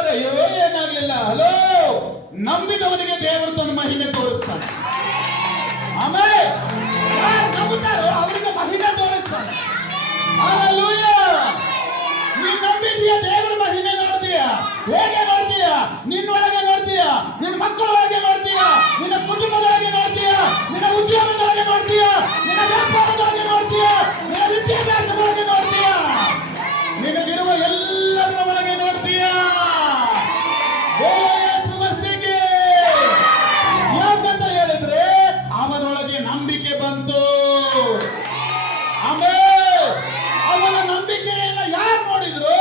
ಅಯ್ಯೋ ಏನಾಗ್ಲಿಲ್ಲ. ಹಲೋ, ನಂಬಿದವನಿಗೆ ದೇವರು ತನ್ನ ಮಹಿಮೆ ತೋರಿಸ್ತಾನೆ. ಆಮೇಲೆ ಯಾರು ನಂಬುತ್ತಾರೋ ಅವರಿಗೆ ಮಹಿಮೆ ತೋರಿಸ್ತಾನೆ. ಹಲ್ಲೆಲೂಯಾ. ನೀನು ನಂಬಿದೀಯ, ದೇವರ ಮಹಿಮೆ ನೋಡ್ತೀಯ. ಹೇಗೆ ನೋಡ್ತೀಯ? ನಿನ್ನೊಳಗೆ ನೋಡ್ತೀಯ, ನಿನ್ನ ಮಕ್ಕಳೊಳಗೆ ನೋಡ್ತೀಯ, ನಿನ್ನ ಕುಟುಂಬದೊಳಗೆ ನೋಡ್ತೀಯ, ನಿನ್ನ ಉದ್ಯೋಗದೊಳಗೆ ನೋಡ್ತೀಯ, ನಿನ್ನ ವ್ಯಾಪಾರದೊಳಗೆ ನೋಡ್ತೀಯ, ನಿನ್ನ ವಿದ್ಯಾಭ್ಯಾಸದೊಳಗೆ ನೋಡ್ತೀಯ, ನಿನಗಿರುವ ಎಲ್ಲದರ ಒಳಗೆ ನೋಡ್ತೀಯ. ಯೇಸು ಮಸೀಗೆ ಯಾಕಂತ ಹೇಳಿದ್ರೆ ಅವನೊಳಗೆ ನಂಬಿಕೆ ಬಂತು. ಆಮೇಲೆ ಅವನ ನಂಬಿಕೆಯನ್ನ ಯಾರು ನೋಡಿದ್ರು?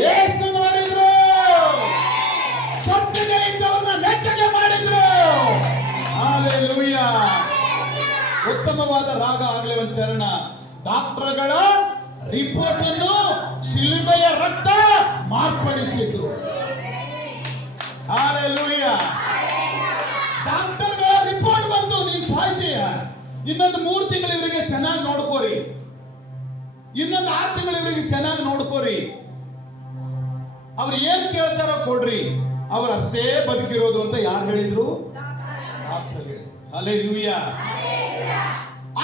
ಯೇಸು ನೋಡಿದ್ರು. ಸೊಟ್ಟಿಗೆ ಇದ್ದವರನ್ನ ನೆಟ್ಟಗೆ ಮಾಡಿದ್ರು. ಹಲ್ಲೆಲೂಯಾ. ಉತ್ತಮವಾದ ರಾಗ ಆಗಲೇ ಒಂದು ಚರಣ. ಡಾಕ್ಟರ್ಗಳ ರಿಪೋರ್ಟ್ ಅನ್ನು ಶಿಲುಬೆಯ ರಕ್ತ ಮಾರ್ಪಡಿಸಿತು. ಹಲ್ಲೆಲೂಯಾ. ಡಾಕ್ಟರ್ಗಳ ರಿಪೋರ್ಟ್ ಬಂದು ನೀನ್ ಸಾಯ್ತೀಯ, ಇನ್ನೊಂದು 3 ತಿಂಗಳು ಇವರಿಗೆ ಚೆನ್ನಾಗಿ ನೋಡ್ಕೋರಿ, ಇನ್ನೊಂದು 6 ತಿಂಗಳು ಇವರಿಗೆ ಚೆನ್ನಾಗಿ ನೋಡ್ಕೋರಿ, ಅವ್ರು ಏನ್ ಕೇಳ್ತಾರೋ ಕೊಡ್ರಿ, ಅವ್ರು ಅಷ್ಟೇ ಬದುಕಿರೋದು ಅಂತ ಯಾರು ಹೇಳಿದ್ರು? ಡಾಕ್ಟರ್ ಹೇಳಿದ್ರು. ಹಲ್ಲೆಲೂಯಾ.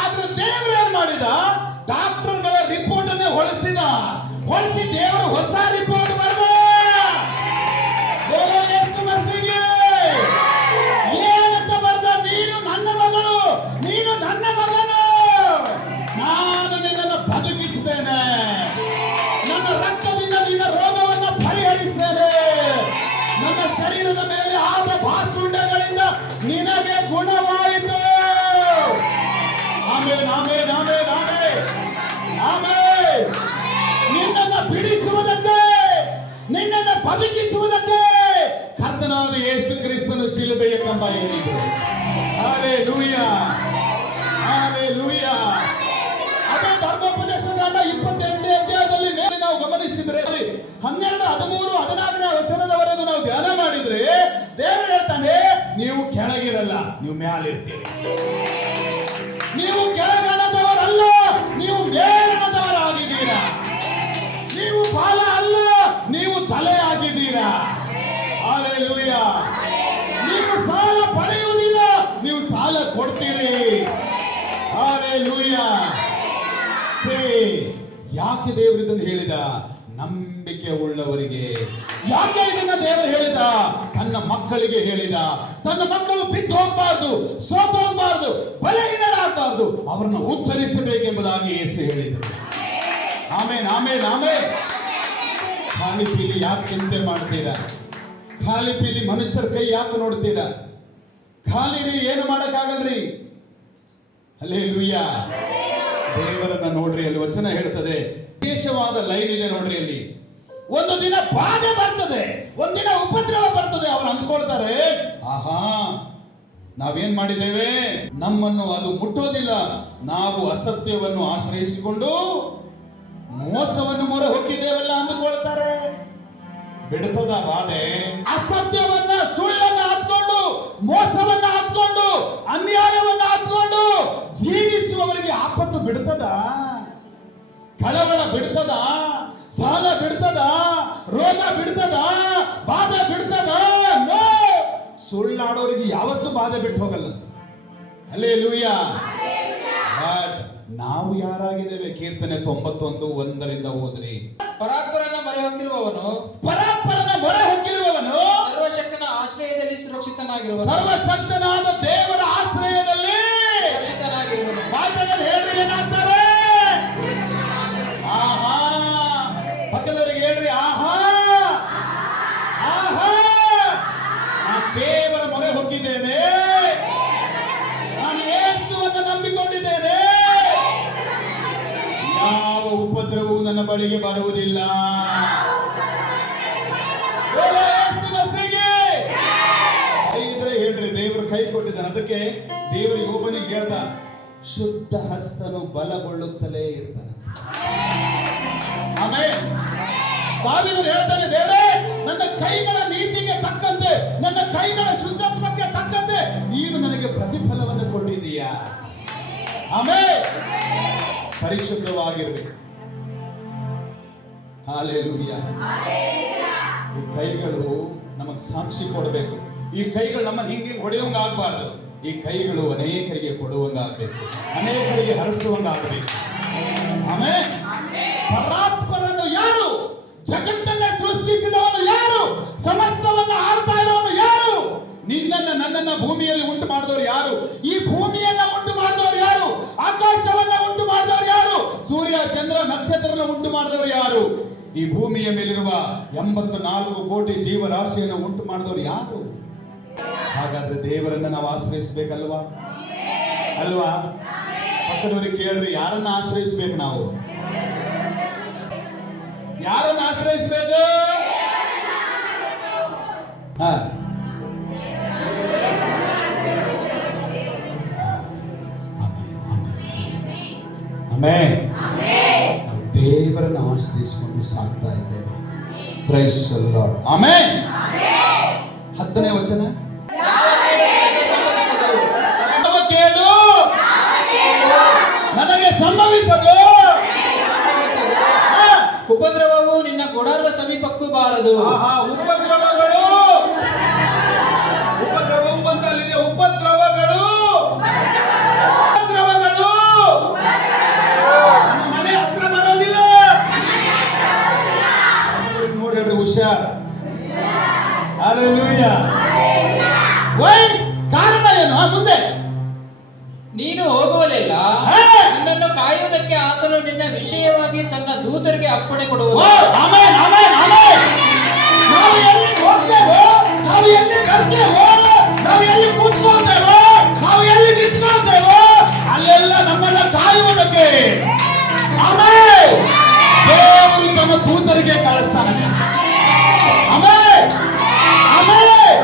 ಆದ್ರೆ ದೇವರು ಏನ್ ಮಾಡಿದ? ಡಾಕ್ಟರ್ಗಳ ರಿಪೋರ್ಟ್ ಅನ್ನೇ ಹೊಳಿಸಿ ದೇವರು ಹೊಸ ರಿಪೋರ್ಟ್ ಬರೆದ. ಯೇಸು ಮಸೀಗೆ ಏನಂತ ಬರೆದ? ನೀನು ನನ್ನ ಮಗಳು, ನೀನು ನನ್ನ ಮಗನು, ನಾನು ನಿನ್ನನ್ನು ಬದುಕಿಸುತ್ತೇನೆ, ನನ್ನ ರಕ್ತದಿಂದ ನಿನ್ನ ರೋಗವನ್ನು ಪರಿಹರಿಸುತ್ತೇನೆ, ನನ್ನ ಶರೀರದ ಮೇಲೆ ಆದ ಬಾಸುಂಡಗಳಿಂದ ನಿನಗೆ ಗುಣವಾಯಿತು. ಆಮೇನ್, ಆಮೇನ್, ಆಮೇನ್, ಆಮೇನ್, ಆಮೇನ್. ನಿನ್ನನ್ನು ಬಿಡಿಸುವುದಕ್ಕೆ, ನಿನ್ನನ್ನು ಬದುಕಿಸುವುದಕ್ಕೆ ಕರ್ತನಾದ ಯೇಸು ಕ್ರಿಸ್ತನು ಶಿಲುಬೆಯ ಕಂಬ ಏರಿದರು. Hallelujah, hallelujah. ಅದೇ ಧರ್ಮೋಪದೇಶಕಾಂಡ 28ನೇ ಅಧ್ಯಾಯದಲ್ಲಿ ಮೇಲೆ ನಾವು ಗಮನಿಸಿದ್ರೆ 12, 13, 14ನೇ ವಚನದವರೆಗೂ ನಾವು ಧ್ಯಾನ ಮಾಡಿದ್ರೆ ದೇವರು ಹೇಳ್ತಾನೆ, ನೀವು ಕೆಳಗಿರಲ್ಲ, ನೀವು ಮ್ಯಾಲಿರ್ತೀರಿ. ನೀವು ಕೆಳಗಣದವರಲ್ಲ, ನೀವು ಮೇಲಣದವರಾಗಿದ್ದೀರಾ. ನೀವು ಬಾಲ ಅಲ್ಲ, ನೀವು ತಲೆ ಆಗಿದ್ದೀರಾ. ಹಲ್ಲೆಲೂಯಾ. ನೀವು ಸಾಲ ಪಡೆಯುವುದಿಲ್ಲ, ನೀವು ಸಾಲ ಕೊಡ್ತೀರಿ. ಹಲ್ಲೆಲೂಯಾ. ಯಾಕೆ ದೇವರು ಇದನ್ನು ಹೇಳಿದ? ನಂಬಿಕೆ ಉಳ್ಳವರಿಗೆ. ಯಾಕೆ ಇದನ್ನ ದೇವರು ಹೇಳಿದ? ತನ್ನ ಮಕ್ಕಳಿಗೆ ಹೇಳಿದ. ತನ್ನ ಮಕ್ಕಳು ಬಿದ್ದು ಹೋಗಬಾರ್ದು, ಸೋತು ಹೋಗಬಾರ್ದು, ಬಲಹೀನರಾಗಬಾರ್ದು, ಅವರನ್ನು ಉದ್ಧರಿಸಬೇಕೆಂಬುದಾಗಿ ಯೇಸು ಹೇಳಿದರು. ಆಮೇನ್, ಆಮೇನ್, ಆಮೇನ್. ಖಾಲಿ ಪೀಲಿ ಯಾಕೆ ಚಿಂತೆ ಮಾಡ್ತೀರಾ? ಖಾಲಿ ಪೀಲಿ ಮನುಷ್ಯರ ಕೈ ಯಾಕೆ ನೋಡ್ತೀರಾ? ಖಾಲಿ ರೀ, ಏನು ಮಾಡಕ್ಕಾಗಲ್ರಿ. ಹಲ್ಲೆಲೂಯಾ. ದೇವರನ್ನ ನೋಡ್ರಿ, ಅಲ್ಲಿ ವಚನ ಹೇಳ್ತದೆ, ವಿಶೇಷವಾದ ಲೈನ್ ಇದೆ ನೋಡ್ರಿ ಅಲ್ಲಿ. ಒಂದು ದಿನ ಬಾಧೆ ಬರ್ತದೆ, ಒಂದಿನ ಉಪದ್ರವ ಬರ್ತದೆ. ಅವ್ರು ಅಂದ್ಕೊಳ್ತಾರೆ, ಆಹಾ ನಾವೇನ್ ಮಾಡಿದ್ದೇವೆ, ನಮ್ಮನ್ನು ಅದು ಮುಟ್ಟೋದಿಲ್ಲ, ನಾವು ಅಸತ್ಯವನ್ನು ಆಶ್ರಯಿಸಿಕೊಂಡು ಮೋಸವನ್ನು ಮೊರೆ ಹೊಕ್ಕಿದ್ದೇವಲ್ಲ ಅಂದುಕೊಳ್ತಾರೆ. ಬಿಡ್ತದ ಬಾಧೆ? ಅಸತ್ಯವನ್ನ, ಸುಳ್ಳನ್ನ ಹತ್ಕೊಂಡು, ಮೋಸವನ್ನ ಹತ್ಕೊಂಡು, ಅನ್ಯಾಯವನ್ನ ಹತ್ಕೊಂಡು ಜೀವಿಸುವವರಿಗೆ ಆಪತ್ತು ಬಿಡ್ತದ? ಕಳವಳ ಬಿಡ್ತದ? ಸಾಲ ಬಿಡ್ತದ? ರೋಗ ಬಿಡ್ತದ? ಬಾಧೆ ಬಿಡ್ತದ? ನೋ. ಸುಳ್ಳಾಡೋರಿಗೆ ಯಾವತ್ತೂ ಬಾಧೆ ಬಿಟ್ಟು ಹೋಗಲ್ಲ. ಹಲ್ಲೆಲೂಯಾ. ಬಟ್ ನಾವು ಯಾರಾಗಿದ್ದೇವೆ? ಕೀರ್ತನೆ 91:1 ಓದ್ರಿ. ಪರಾತ್ಪರನ ಮೊರೆ ಹೊಕ್ಕಿರುವವನು, ಪರಾತ್ಪರನ ಮೊರೆ ಹೊಕ್ಕಿರುವವನು ಸರ್ವಶಕ್ತನ ಆಶ್ರಯದಲ್ಲಿ ಸುರಕ್ಷಿತನಾಗಿರುವನು. ಸರ್ವಶಕ್ತನಾದ ದೇವರ ಆಶ್ರಯದಲ್ಲಿ ಸುರಕ್ಷಿತನಾಗಿರುವನು. ಬಾಯಿಯಲ್ಲಿ ಹೇಳ್ರಿ, ಏನಾಗ್ತಾರೆ? ಆಹಾ. ಪಕ್ಕದವರಿಗೆ ಹೇಳ್ರಿ, ಆಹಾ, ಆಹಾ. ನಾನು ದೇವರ ಮೊರೆ ಹೊಕ್ಕಿದ್ದೇನೆ, ನಾನು ಯೇಸುವನ್ನು ನಂಬಿಕೊಂಡಿದ್ದೇನೆ, ಯಾವ ಉಪದ್ರವವು ನನ್ನ ಬಳಿಗೆ ಬರುವುದಿಲ್ಲ. ಇದ್ರೆ ಹೇಳ್ರಿ, ದೇವರು ಕೈ ಕೊಟ್ಟಿದ್ದಾನೆ. ಅದಕ್ಕೆ ದೇವರಿಗೆ ಒಬ್ಬನಿಗೆ ಹೇಳ್ದ, ಶುದ್ಧ ಹಸ್ತನು ಬಲಗೊಳ್ಳುತ್ತಲೇ ಇರ್ತಾನೆ. ಆಮೇಲೆ ದಾವೀದನು ಹೇಳ್ತಾನೆ, ದೇವರೇ ನನ್ನ ಕೈಗಳ ನೀತಿಗೆ ತಕ್ಕಂತೆ, ನನ್ನ ಕೈಗಳ ಶುದ್ಧತ್ವಕ್ಕೆ ತಕ್ಕಂತೆ ನೀನು ನನಗೆ ಪ್ರತಿಫಲವನ್ನು ಕೊಟ್ಟಿದ್ದೀಯಾ. ಆಮೇಲೆ ಪರಿಶುದ್ಧವಾಗಿರ್ಬೇಕು. ಹಾಲೆಲೂಯಾ. ಈ ಕೈಗಳು ನಮಗ್ ಸಾಕ್ಷಿ ಕೊಡಬೇಕು. ಈ ಕೈಗಳು ನಮ್ಮನ್ನು ಹಿಂಗೆ ಹೊಡೆಯುವಂಗ ಆಗ್ಬಾರ್ದು. ಈ ಕೈಗಳು ಅನೇಕರಿಗೆ ಕೊಡುವಂಗ ಆಗ್ಬೇಕು, ಅನೇಕರಿಗೆ ಹರಿಸುವಂಗ ಆಗ್ಬೇಕು. ಆಮೇಲೆ ಪರಾತ್ಪರನು ಯಾರು? ಜಗತ್ತನ್ನೇ ಸೃಷ್ಟಿಸಿದವನು ಯಾರು? ಸಮಸ್ತವನ್ನ ಆಳ್ತಾ ಇರೋನು ಯಾರು? ನಿನ್ನನ್ನ ನನ್ನನ್ನ ಭೂಮಿಯಲ್ಲಿ ಉಂಟು ಮಾಡಿದವರು ಯಾರು? ಈ ಭೂಮಿಯನ್ನ ಉಂಟು ಮಾಡಿದವರು ಯಾರು? ಆಕಾಶವನ್ನ ಉಂಟು ಮಾಡಿದವರು ಯಾರು? ಸೂರ್ಯ ಚಂದ್ರ ನಕ್ಷತ್ರನ ಉಂಟು ಮಾಡಿದವರು ಯಾರು? ಈ ಭೂಮಿಯ ಮೇಲಿರುವ 84 ಕೋಟಿ ಜೀವರಾಶಿಯನ್ನು ಉಂಟು ಮಾಡಿದವರು ಯಾರು? ಹಾಗಾದ್ರೆ ದೇವರನ್ನ ನಾವು ಆಶ್ರಯಿಸಬೇಕಲ್ವಾ? ಅಲ್ವಾ? ಪಕ್ಕದವರಿಗೆ ಕೇಳ್ರಿ, ಯಾರನ್ನ ಆಶ್ರಯಿಸಬೇಕು? ನಾವು ಯಾರನ್ನ ಆಶ್ರಯಿಸಬೇಕು? ದೇವರನ್ನು ಆಶ್ರಯಿಸಿಕೊಂಡು ಸಾಕ್ತಾ ಇದ್ದೇವೆ. Praise the Lord. ಆಮೆನ್. 10ನೇ ವಚನ, ಯಾವ ಕೇಡು ನನಗೆ ಸಂಭವಿಸದು, ಉಪದ್ರವವು ನಿನ್ನ ಗುಡಾರದ ಸಮೀಪಕ್ಕೂ ಬಾರದು. ಉಪದ್ರವಗಳು, ಉಪದ್ರವವು ಅಂತ ಅಲ್ಲಿದೆ. ಉಪದ್ರವಗಳು, ಉಪದ್ರವಗಳು ನಮ್ಮ ಮನೆ ಹತ್ರ ಬರೋದಿಲ್ಲ. ನೋಡಿ ಹುಷಾರ್. ಹಲ್ಲೆಲೂಯಾ. ವೈ ಕಾರಣ ಏನು? ಮುಂದೆ ನೀನು ಹೋಗುವಲ್ಲೆಲ್ಲ ನಿನ್ನನ್ನು ಕಾಯುವುದಕ್ಕೆ ಆತನು ನಿನ್ನ ವಿಷಯವಾಗಿ ತನ್ನ ದೂತರಿಗೆ ಅಪ್ಪಣೆ ಕೊಡುವುದು. Amen, amen, amen. ನಾವು ಎಲ್ಲಿ ಹೋಗ್ತೇವೋ, ನಾವು ಎಲ್ಲಿ ಬರ್ತೇವೋ, ನಾವು ಎಲ್ಲಿ ಕೂತ್ಕೊಳ್ತೇವೋ, ನಾವು ಎಲ್ಲಿ ನಿಂತ್ಕೊಳ್ತೇವೋ, ಅಲ್ಲೆಲ್ಲ ನಮ್ಮನ್ನ ಕಾಯುವುದಕ್ಕೆ ಆಮೆನ್ ದೇವರು ತನ್ನ ದೂತರಿಗೆ ಕಳಿಸ್ತಾನೆ. Amen, amen.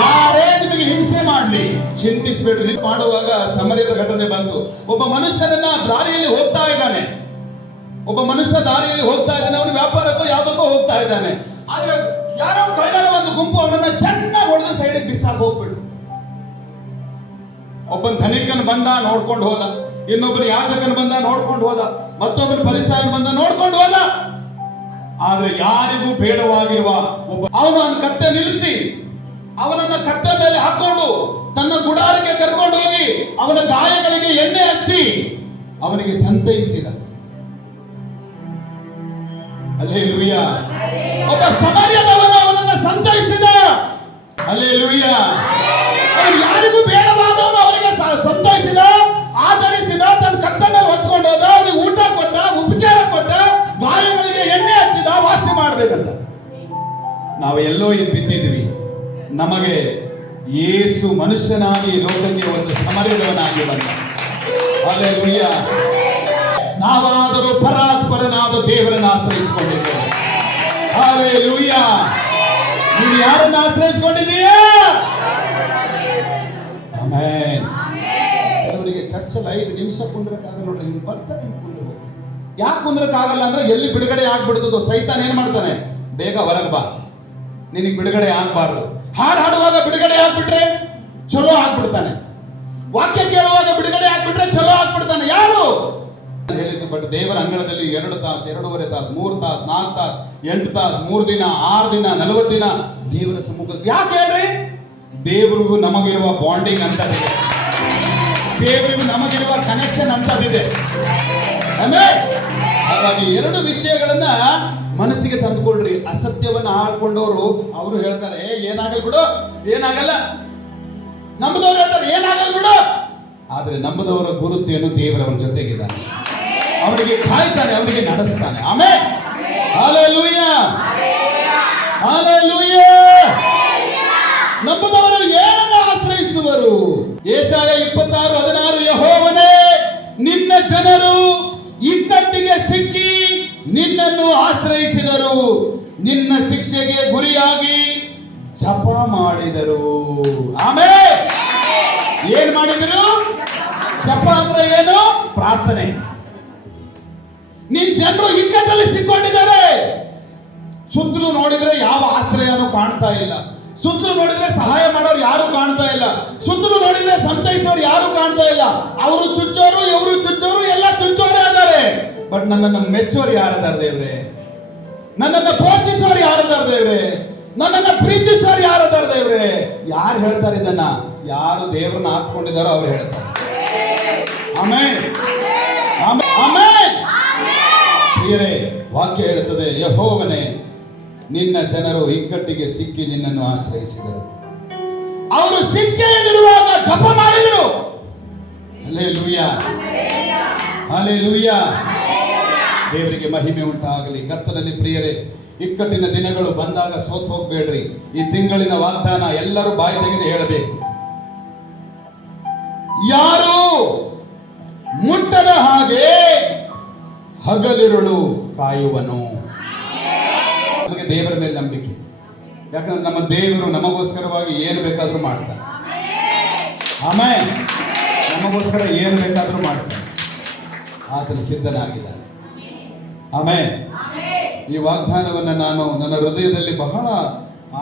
ಯಾರೇ ನಿಮಗೆ ಹಿಂಸೆ ಮಾಡಲಿ ಚಿಂತಿಸಬೇಡ್ರಿ. ಮಾಡುವಾಗ ಸಮರ್ಯದ ಘಟನೆ ಬಂತು. ಒಬ್ಬ ಮನುಷ್ಯನನ್ನ ದಾರಿಯಲ್ಲಿ ಹೋಗ್ತಾ ಇದ್ದಾನೆ. ಒಬ್ಬ ಮನುಷ್ಯ ದಾರಿಯಲ್ಲಿ ಹೋಗ್ತಾ ಇದ್ದಾನೆ. ಅವನು ವ್ಯಾಪಾರಕ್ಕೋ ಯಾವುದಕ್ಕೋ ಹೋಗ್ತಾ ಇದ್ದಾನೆ. ಆದ್ರೆ ಯಾರೋ ಕಳ್ಳರ ಒಂದು ಗುಂಪು ಅವನನ್ನ ಚೆನ್ನಾಗಿ ಹೊಡೆದು ಸೈಡಿಗೆ ಬಿಸಾಕ್ ಹೋಗ್ಬಿಟ್ಟು, ಒಬ್ಬನ ಧನಿಕನ್ ಬಂದ ನೋಡ್ಕೊಂಡು ಹೋದ, ಇನ್ನೊಬ್ಬನ ಯಾಜಕನ್ ಬಂದ ನೋಡ್ಕೊಂಡು ಹೋದ, ಮತ್ತೊಬ್ಬನ ಪರಿಸರ ಬಂದ ನೋಡ್ಕೊಂಡು ಹೋದ. ಆದ್ರೆ ಯಾರಿಗೂ ಬೇಡವಾಗಿರುವ ಒಬ್ಬ ಅವನ ಕತ್ತೆ ನಿಲ್ಲಿಸಿ ಅವನನ್ನ ಕತ್ತೆ ಮೇಲೆ ಹಾಕೊಂಡು ತನ್ನ ಗುಡಾರಕ್ಕೆ ಕರ್ಕೊಂಡು ಹೋಗಿ ಅವನ ಗಾಯಗಳಿಗೆ ಎಣ್ಣೆ ಹಚ್ಚಿ ಅವನಿಗೆ ಸಂತೈಸಿದ. ಹಲ್ಲೆಲೂಯಾ. ಒಬ್ಬ ಸಮರ್ಯದವನು ಅವನನ್ನ ಸಂತೈಸಿದ. ಹಲ್ಲೆಲೂಯಾ. ಅವನು ಯಾರಿಗೂ ಬೇಡವಾದವನು ಅವನಿಗೆ ಸಂತೈಸಿದ, ಆಧರಿಸಿದ, ತನ್ನ ಕತ್ತೆ ಮೇಲೆ ಹೊತ್ಕೊಂಡು ಹೋದ, ಅವನಿಗೆ ಊಟ ಕೊಟ್ಟ, ಉಪಚಾರ ಕೊಟ್ಟ, ಗಾಯಗಳಿಗೆ ಎಣ್ಣೆ ಹಚ್ಚಿದ, ವಾಸಿ ಮಾಡ್ಬೇಕಂತ. ನಾವು ಎಲ್ಲೋ ಇಲ್ಲಿ ಬಿದ್ದಿದ್ವಿ. ನಮಗೆ ಯೇಸು ಮನುಷ್ಯನಾಗಿ ಲೋಕಕ್ಕೆ ಒಂದು ಸಮರ್ಯದವನಾಗಿ ಬಂದ. ಹಲ್ಲೆಲೂಯಾ. ನಾವಾದರೂ ಪರಾತ್ಪರನಾದ ದೇವರನ್ನು ಆಶ್ರಯಿಸಿಕೊಂಡಿದ್ದೇವೆ. ಹಲ್ಲೆಲೂಯಾ. ನೀನು ಯಾರನ್ನ ಆಶ್ರಯಿಸಿಕೊಂಡಿದ್ದೀಯಾ? ಆಮೆನ್. ಅವರಿಗೆ ಚರ್ಚಲ್ಲಿ 5 ನಿಮಿಷ ಕುಂದ್ರಕ್ಕಾಗಲ್ಲ ನೋಡ್ರಿ. ನೀವು ಬರ್ತಾರೆ ಕುಂದ್ರ. ಯಾಕೆ ಕುಂದ್ರಕ್ಕಾಗಲ್ಲ ಅಂದ್ರೆ ಎಲ್ಲಿ ಬಿಡುಗಡೆ ಆಗ್ಬಿಡ್ತದೋ ಸೈತಾನ್ ಏನ್ ಮಾಡ್ತಾನೆ, ಬೇಗ ಹೊರಗೆ ಬಾ, ನಿನಗೆ ಬಿಡುಗಡೆ ಆಗ್ಬಾರ್ದು. ಹಾಡು ಹಾಡುವಾಗ ಬಿಡುಗಡೆ ಆಗ್ಬಿಟ್ರೆ ಚಲೋ ಆಗ್ಬಿಡ್ತಾನೆ. ವಾಕ್ಯ ಕೇಳುವಾಗ ಬಿಡುಗಡೆ ಆಗ್ಬಿಟ್ರೆ ಚಲೋ ಆಗ್ಬಿಡ್ತಾನೆ. ಯಾರು ಹೇಳಿದ್ದು? ಬಟ್ ದೇವರ ಅಂಗಳದಲ್ಲಿ 2 ತಾಸು, 2.5 ತಾಸು, 3 ತಾಸು, 4 ತಾಸು, 8 ತಾಸು, 3 ದಿನ, 6 ದಿನ, 40 ದಿನ ದೇವರ ಸಮ್ಮುಖ. ಯಾಕೆ ಹೇಳ್ರಿ? ದೇವರಿಗೂ ನಮಗಿರುವ ಬಾಂಡಿಂಗ್ ಅಂತದಿದೆ. ದೇವರಿಗೂ ನಮಗಿರುವ ಕನೆಕ್ಷನ್ ಅಂತದಿದೆ. ಆಮೆನ್. ಹಾಗಾಗಿ 2 ವಿಷಯಗಳನ್ನ ಮನಸ್ಸಿಗೆ ತಂದುಕೊಳ್ಳ್ರಿ. ಅಸತ್ಯವನ್ನ ಆಳ್ಕೊಂಡವರು ಅವರು ಹೇಳ್ತಾರೆ ಏನಾಗಲ್ಲ ಬಿಡು, ಏನಾಗಲ್ಲ. ನಂಬದವ್ರು ಹೇಳ್ತಾರೆ ಏನಾಗಲ್ಲ ಬಿಡು. ಆದ್ರೆ ನಂಬದವರ ಗುರುತೇನು? ದೇವರವನ ಜೊತೆಗಿದ್ದಾನೆ, ಅವನಿಗೆ ಕಾಯ್ತಾನೆ, ಅವನಿಗೆ ನಡೆಸ್ತಾನೆ. ಆಮೆನ್. Hallelujah, hallelujah. ನಂಬದವರು ಏನನ್ನ ಆಶ್ರಯಿಸುವರು? ಯೆಶಾಯ 26:16 ಯೆಹೋವನೇ, ನಿನ್ನ ಜನರು ಇಕ್ಕಟ್ಟಿಗೆ ಸಿಕ್ಕಿ ನಿನ್ನನ್ನು ಆಶ್ರಯಿಸಿದರು, ನಿನ್ನ ಶಿಕ್ಷೆಗೆ ಗುರಿಯಾಗಿ ಜಪ ಮಾಡಿದರು. ಆಮೆನ್. ಏನ್ ಮಾಡಿದರು? ಜಪ ಅಂದ್ರೆ ಏನು? ಪ್ರಾರ್ಥನೆ. ನಿನ್ ಜನರು ಇಕ್ಕಟ್ಟಲ್ಲಿ ಸಿಕ್ಕೊಂಡಿದ್ದಾರೆ. ಸುತ್ತಲೂ ನೋಡಿದ್ರೆ ಯಾವ ಆಶ್ರಯನೂ ಕಾಣ್ತಾ ಇಲ್ಲ. ಸುತ್ತಲೂ ನೋಡಿದ್ರೆ ಸಹಾಯ ಮಾಡೋರು ಯಾರು ಕಾಣ್ತಾ ಇಲ್ಲ. ಸುತ್ತಲೂ ನೋಡಿದ್ರೆ ಸಂತೈಸೋರು ಯಾರು ಕಾಣ್ತಾ ಇಲ್ಲ. ಅವರು ಚುಚ್ಚೋರು, ಇವರು ಚುಚ್ಚೋರು, ಎಲ್ಲ ಚುಚ್ಚೋರೇ ಆದರೆ. ಬಟ್ ನನ್ನನ್ನು ಮೆಚ್ಚೋರು ಯಾರದಾರ? ದೇವ್ರೆ, ನನ್ನನ್ನು ಪೋಷಿಸೋರು ಯಾರದಾರ ದೇವ್ರೆ, ನನ್ನನ್ನು ಪ್ರೀತಿಸೋರು ಯಾರದಾರ ದೇವ್ರೆ? ಯಾರು ಹೇಳ್ತಾರೆ ಇದನ್ನ? ಯಾರು ದೇವರನ್ನ ಹಾಕೊಂಡಿದಾರೋ ಅವ್ರು ಹೇಳ್ತಾರೆ. Amen, amen, amen. ಪ್ರಿಯರೇ, ವಾಕ್ಯ ಹೇಳುತ್ತದೆ, ಯೆಹೋವನೇ, ನಿನ್ನ ಜನರು ಇಕ್ಕಟ್ಟಿಗೆ ಸಿಕ್ಕಿ ನಿನ್ನನ್ನು ಆಶ್ರಯಿಸಿದರು. ಅವರು ಶಿಕ್ಷೆಯಲ್ಲಿರುವಾಗ ಜಪ ಮಾಡಿದರು. Hallelujah, hallelujah. ದೇವರಿಗೆ ಮಹಿಮೆ ಉಂಟಾಗಲಿ. ಕರ್ತನಲ್ಲಿ ಪ್ರಿಯರೇ, ಇಕ್ಕಟ್ಟಿನ ದಿನಗಳು ಬಂದಾಗ ಸೋತು ಹೋಗ್ಬೇಡ್ರಿ. ಈ ತಿಂಗಳಿನ ವಾಗ್ದಾನ ಎಲ್ಲರೂ ಬಾಯಿ ತೆಗೆದು ಹೇಳಬೇಕು. ಯಾರು ಮುಟ್ಟದ ಹಾಗೆ ಹಗಲಿರುಳು ಕಾಯುವನು. ನಮಗೆ ದೇವರ ಮೇಲೆ ನಂಬಿಕೆ, ಯಾಕಂದ್ರೆ ನಮ್ಮ ದೇವರು ನಮಗೋಸ್ಕರವಾಗಿ ಏನು ಬೇಕಾದ್ರೂ ಮಾಡ್ತಾರೆ. ಆಮೆನ್. ನಮಗೋಸ್ಕರ ಏನು ಬೇಕಾದ್ರೂ ಮಾಡ್ತಾರೆ. ಆತನು ಸಿದ್ಧನಾಗಿದ್ದಾನೆ. ಆಮೆನ್. ಈ ವಾಗ್ದಾನವನ್ನು ನಾನು ನನ್ನ ಹೃದಯದಲ್ಲಿ ಬಹಳ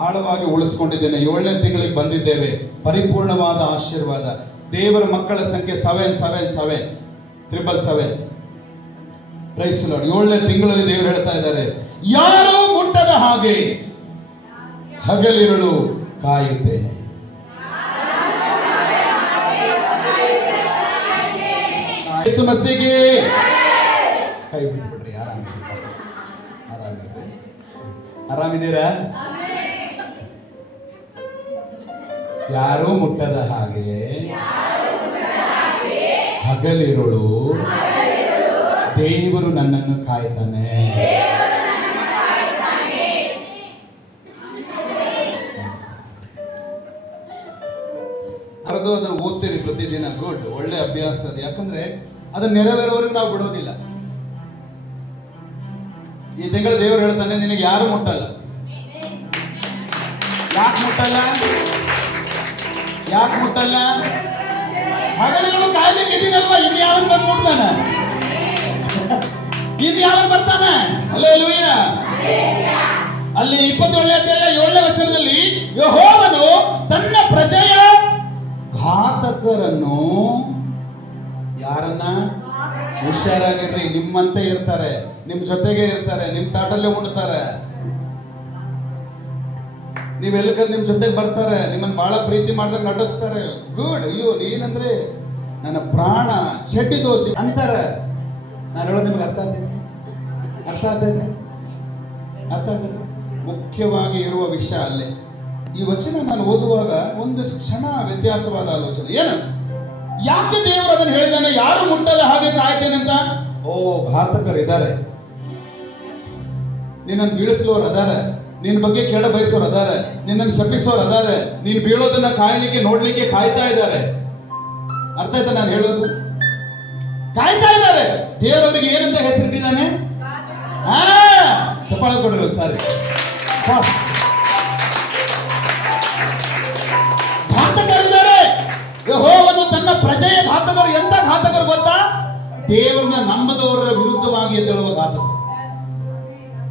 ಆಳವಾಗಿ ಉಳಿಸ್ಕೊಂಡಿದ್ದೇನೆ. 7ನೇ ತಿಂಗಳಿಗೆ ಬಂದಿದ್ದೇವೆ. ಪರಿಪೂರ್ಣವಾದ ಆಶೀರ್ವಾದ. ದೇವರ ಮಕ್ಕಳ ಸಂಖ್ಯೆ 777 ಪ್ರೈಸ್ ಲಾರ್ಡ್. 7ನೇ ತಿಂಗಳಲ್ಲಿ ದೇವರು ಹೇಳ್ತಾ ಇದ್ದಾರೆ, ಯಾರು ಮುಟ್ಟದ ಹಾಗೆ ಹಗಲಿರುಳು ಕಾಯುತ್ತೇನೆ. ಯೇಸು ಮಸೀಗೆ ಕೈ ಬಿಟ್ಬಿಡ್ರಿ. ಆರಾಮಿದ್ದೀರಾ? ಯಾರು ಮುಟ್ಟದ ಹಾಗೆ ಹಗಲಿರುಳು ದೇವರು ನನ್ನನ್ನು ಕಾಯ್ತಾನೆ. ಅದನ್ನು ಓದ್ತೀರಿ ಪ್ರತಿದಿನ. ಗುಡ್, ಒಳ್ಳೆ ಅಭ್ಯಾಸ ಅದು. ಯಾಕಂದ್ರೆ ಅದನ್ನ ನೆರವೇರೋವರೆಗೂ ನಾವು ಬಿಡೋದಿಲ್ಲ. ಈ ತಿಂಗಳ ದೇವರು ಹೇಳ್ತಾನೆ, ನಿನಗೆ ಯಾರು ಮುಟ್ಟಲ್ಲ. ಯಾಕೆ ಮುಟ್ಟಲ್ಲ? ಯಾಕೆ ಮುಟ್ಟಲ್ಲ? ಹಗಲಿರುಳು ಕಾಯ್ಲಿಕ್ಕೆ ಇದೀನಲ್ವಾ, ಇನ್ನು ಯಾವನ್ ಬಂದು ಮುಟ್ತಾನೆ? ಇನ್ನು ಯಾವನ್ ಬರ್ತಾನೆ? ಹಲ್ಲೆಲೂಯಾ. ಅಲ್ಲಿ 27ನೇ ಅಧ್ಯಾಯ 7ನೇ ವಚನದಲ್ಲಿ, ಯೆಹೋವನು ತನ್ನ ಪ್ರಜೆಯ ಘಾತಕರನ್ನು, ಯಾರನ್ನ? ಹುಷಾರಾಗಿರ್ರಿ. ನಿಮ್ಮಂತೆ ಇರ್ತಾರೆ, ನಿಮ್ ಜೊತೆಗೆ ಇರ್ತಾರೆ, ನಿಮ್ ತಾಟಲ್ಲೇ ಉಣ್ತಾರೆ, ನೀವೆಲ್ಲಕಂದ್ರೆ ನಿಮ್ ಜೊತೆಗೆ ಬರ್ತಾರೆ, ನಿಮ್ಮನ್ನ ಬಹಳ ಪ್ರೀತಿ ಮಾಡಿದಾಗ ನಟಿಸ್ತಾರೆ. ಗುಡ್. ಅಯ್ಯೋ, ನೀನಂದ್ರೆ ನನ್ನ ಪ್ರಾಣ, ಚಡ್ಡಿ ದೋಸ್ತಿ ಅಂತಾರೆ. ನಾನು ಹೇಳೋದು ನಿಮ್ಗೆ ಅರ್ಥ ಆಗ್ತೈತೆ? ಅರ್ಥ ಆಗ್ತೈತೆ? ಅರ್ಥ ಆಗ್ತೈತೆ? ಮುಖ್ಯವಾಗಿ ಇರುವ ವಿಷಯ ಅಲ್ಲೇ. ಈ ವಚನ ನಾನು ಓದುವಾಗ ಒಂದು ಕ್ಷಣ ವ್ಯತ್ಯಾಸವಾದ ಆಲೋಚನೆ. ಏನು? ಯಾಕೆ ದೇವರು ಅದನ್ನು ಹೇಳಿದಾನೆ? ಯಾರು ಮುಟ್ಟದ ಹಾಗೆ ಕಾಯ್ತೇನಂತ? ಓ, ಘಾತಕರು ಇದ್ದಾರೆ, ನಿನ್ನನ್ನು ಬೀಳಿಸುವವರು ಅದಾರೆ, ನಿನ್ನ ಬಗ್ಗೆ ಕೆಡ ಬಯಸೋರು ಅದಾರೆ, ನಿನ್ನನ್ನು ಶಪಿಸೋರು ಅದಾರೆ, ನೀನು ಬೀಳೋದನ್ನ ಕಾಯಲಿಕ್ಕೆ ನೋಡ್ಲಿಕ್ಕೆ ಕಾಯ್ತಾ ಇದ್ದಾರೆ. ಅರ್ಥ ಆಯ್ತಾ ನಾನು ಹೇಳೋದು? ಕಾಯ್ತಾ ಇದ್ದಾರೆ. ದೇವರವರಿಗೆ ಏನಂತ ಹೆಸರಿಟ್ಟಿದ್ದಾನೆ? ಚಪ್ಪಾಳೆ ಕೊಡ್ರಿ ಸಾರಿ. ಘಾತಕರಿದ್ದಾರೆ. ಯೆಹೋವನು ತನ್ನ ಪ್ರಜೆಯ ಘಾತಕರು. ಎಂತ ಘಾತಕರು ಗೊತ್ತಾ? ದೇವರನ್ನ ನಂಬದವರ ವಿರುದ್ಧವಾಗಿ ಎದ್ದೇಳುವ ಘಾತಕರು.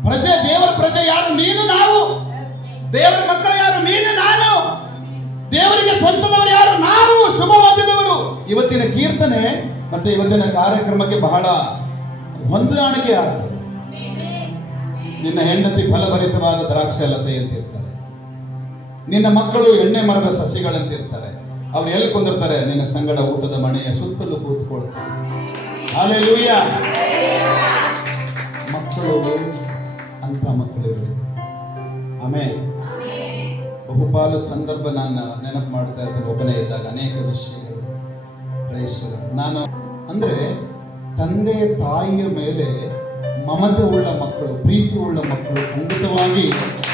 ಪ್ರಜೆ, ದೇವರ ಪ್ರಜೆ ಯಾರು? ನೀನು, ನಾವು. ದೇವರ ಮಕ್ಕಳು ಯಾರು? ನೀನು, ನಾನು. ದೇವರಿಗೆ ಸ್ವಂತದವರು ಯಾರು? ನಾವು, ಶುಭವಾದಿದವರು. ಇವತ್ತಿನ ಕೀರ್ತನೆ ಮತ್ತೆ ಇವತ್ತಿನ ಕಾರ್ಯಕ್ರಮಕ್ಕೆ ಬಹಳ ಹೊಂದಾಣಿಕೆ ಆಗ್ತದೆ. ನಿನ್ನ ಹೆಂಡತಿ ಫಲಭರಿತವಾದ ದ್ರಾಕ್ಷಲತೆ ಅಂತಿರ್ತಾರೆ, ನಿನ್ನ ಮಕ್ಕಳು ಎಣ್ಣೆ ಮರದ ಸಸಿಗಳಂತಿರ್ತಾರೆ. ಅವ್ರು ಎಲ್ಲಿ ಕುಂದಿರ್ತಾರೆ? ನಿನ್ನ ಸಂಗಡ ಊಟದ ಮನೆಯ ಸುತ್ತಲೂ ಕೂತ್ಕೊಳ್ತಾರೆ. ಹಲ್ಲೆಲೂಯಾ. ಮಕ್ಕಳು ಅಂತ ಮಕ್ಕಳು ಇರಬೇಕು. ಆಮೇಲೆ ಬಹುಪಾಲು ಸಂದರ್ಭ ನಾನು ನೆನಪು ಮಾಡ್ತಾ ಇರ್ತೇನೆ. ಒಬ್ಬನೇ ಇದ್ದಾಗ ಅನೇಕ ವಿಷಯಗಳು ನಾನು ಅಂದ್ರೆ ತಂದೆ ತಾಯಿಯ ಮೇಲೆ ಮಮತೆ ಉಳ್ಳ ಮಕ್ಕಳು, ಪ್ರೀತಿ ಉಳ್ಳ ಮಕ್ಕಳು ಖಂಡಿತವಾಗಿ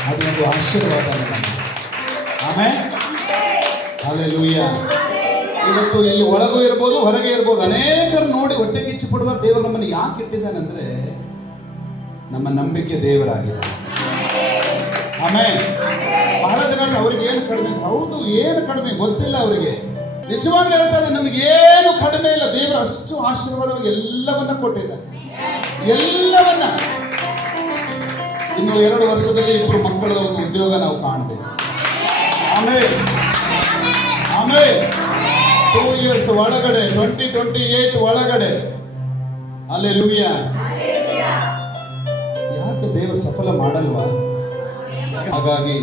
ಅದೊಂದು ಆಶೀರ್ವಾದ. ಆಮೇಲೆ ಹಲ್ಲೆಲೂಯಾ. ಇವತ್ತು ಇಲ್ಲಿ ಒಳಗೂ ಇರ್ಬೋದು, ಹೊರಗೆ ಇರ್ಬೋದು, ಅನೇಕರು ನೋಡಿ ಹೊಟ್ಟೆ ಕಿಚ್ಚು ಪಡುವ ದೇವರು ನಮ್ಮನ್ನು ಯಾಕೆ ಇಟ್ಟಿದ್ದಾನೆಂದ್ರೆ ನಮ್ಮ ನಂಬಿಕೆ ದೇವರಾಗಿದೆ. ಆಮೇಲೆ ಬಹಳ ಜನ ಅವ್ರಿಗೆ ಏನು ಕಡಿಮೆ, ಹೌದು ಏನು ಕಡಿಮೆ ಗೊತ್ತಿಲ್ಲ ಅವರಿಗೆ. ನಿಜವಾಗ್ಲೂ ಹೇಳ್ತಾ ಇದ್ದಾರೆ, ನಮಗೆ ಏನು ಕಡಿಮೆ ಇಲ್ಲ. ದೇವರು ಅಷ್ಟು ಆಶೀರ್ವಾದವಾಗಿ ಎಲ್ಲವನ್ನ ಕೊಟ್ಟಿದ್ದಾರೆ, ಎಲ್ಲವನ್ನ. ಇನ್ನು 2 ವರ್ಷದಲ್ಲಿ 2 ಮಕ್ಕಳ ಒಂದು ಉದ್ಯೋಗ ನಾವು ಕಾಣಬೇಕು. ಆಮೇಲೆ 2 years ಒಳಗಡೆ 2028 ಒಳಗಡೆ. ಹಲ್ಲೆಲೂಯಾ. ಯಾಕೆ ದೇವರು ಸಫಲ ಮಾಡಲ್ವಾ? ಹಾಗಾಗಿ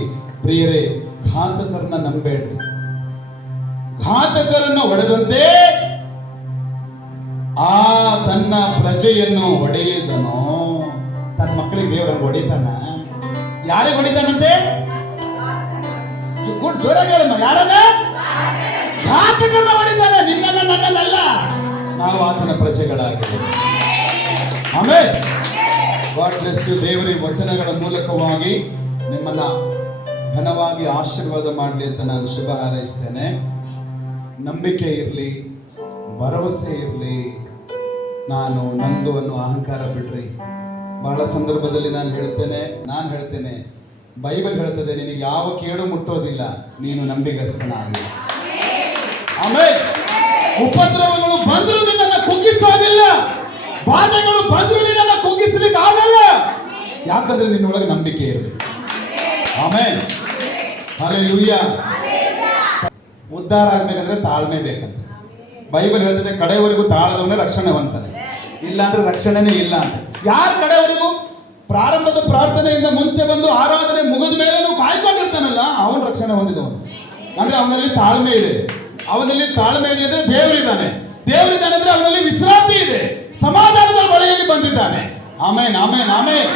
ಪ್ರಿಯರೇ, ಘಾತಕರನ್ನ ನಂಬೇಡ್ರಿ. ಘಾತಕರನ್ನು ಹೊಡೆದಂತೆ ಆ ತನ್ನ ಪ್ರಜೆಯನ್ನು ಹೊಡೆಯುವುದನೋ, ತನ್ನ ಮಕ್ಕಳಿಗೆ ದೇವರನ್ನು ಹೊಡಿತಾನ. ಯಾರಿಗೆ ಹೊಡಿತಾನಂತೆ? ಜೋರಾಗಿ ಹೇಳಮ್ಮ, ಯಾರನ್ನ? ಘಾತಕರನ್ನ ಹೊಡಿತಾನೆ, ನಿನ್ನನ್ನ ನನ್ನನ್ನಲ್ಲ. ನಾವು ಆತನ ಪ್ರಜೆಗಳಾಗಿದ್ದೇವೆ. ಆಮೇಲೆ ಗಾಡ್ ಬ್ಲೆಸ್ ಯು. ದೇವರ ವಚನಗಳ ಮೂಲಕವಾಗಿ ನಿಮ್ಮನ್ನ ಘನವಾಗಿ ಆಶೀರ್ವಾದ ಮಾಡಲಿ ಅಂತ ನಾನು ಶುಭ ಹಾರೈಸ್ತೇನೆ. ನಂಬಿಕೆ ಇರಲಿ, ಭರವಸೆ ಇರಲಿ. ನಾನು ನಂದು ಅನ್ನೋ ಅಹಂಕಾರ ಬಿಡ್ರಿ. ಬಹಳ ಸಂದರ್ಭದಲ್ಲಿ ನಾನು ಹೇಳ್ತೇನೆ, ಬೈಬಲ್ ಹೇಳ್ತದೆ, ನಿನಗೆ ಯಾವ ಕೇಡು ಮುಟ್ಟೋದಿಲ್ಲ, ನೀನು ನಂಬಿಗಸ್ತನಾಗಿ. ಆಮೇಲೆ ಉಪದ್ರವಗಳು ಬಂದರೂ ನಿನ್ನನ್ನು ಕುಗ್ಗಿಸೋದಿಲ್ಲ, ಬಾಧೆಗಳು ಬಂದರೂ ನಿನ್ನನ್ನು ಕುಗ್ಗಿಸ್ಲಿಕ್ಕೆ ಆಗಲ್ಲ. ಯಾಕಂದ್ರೆ ನಿನ್ನೊಳಗೆ ನಂಬಿಕೆ ಇರಬೇಕು. ಆಮೇಲೆ ಹಲ್ಲೆಲೂಯಾ. ಉದ್ಧಾರ ಆಗ್ಬೇಕಂದ್ರೆ ತಾಳ್ಮೆ ಬೇಕಂತ ಬೈಬಲ್ ಹೇಳ್ತದೆ. ಕಡೆಯವರೆಗೂ ತಾಳದವನೇ ರಕ್ಷಣೆವಂತಾನೆ, ಇಲ್ಲ ಅಂದ್ರೆ ರಕ್ಷಣೆನೇ ಇಲ್ಲ ಅಂತ. ಯಾರು ಕಡೆಯವರೆಗೂ ಪ್ರಾರಂಭದ ಪ್ರಾರ್ಥನೆಯಿಂದ ಮುಂಚೆ ಬಂದು ಆರಾಧನೆ ಮುಗಿದ ಮೇಲೇನು ಕಾಯ್ಕೊಂಡಿರ್ತಾನಲ್ಲ, ಅವನು ರಕ್ಷಣೆ ಹೊಂದಿದವನು. ಅಂದ್ರೆ ಅವನಲ್ಲಿ ತಾಳ್ಮೆ ಇದೆ. ಅವನಲ್ಲಿ ತಾಳ್ಮೆ ಇದೆ ಅಂದ್ರೆ ದೇವರಿದ್ದಾನೆ ಅಂದ್ರೆ ಅವನಲ್ಲಿ ವಿಶ್ರಾಂತಿ ಇದೆ, ಸಮಾಧಾನದ ಬಳಿಯಲ್ಲಿ ಬಂದಿದ್ದಾನೆ. ಆಮೇನ್ ಆಮೇನ್ ಆಮೇನ್.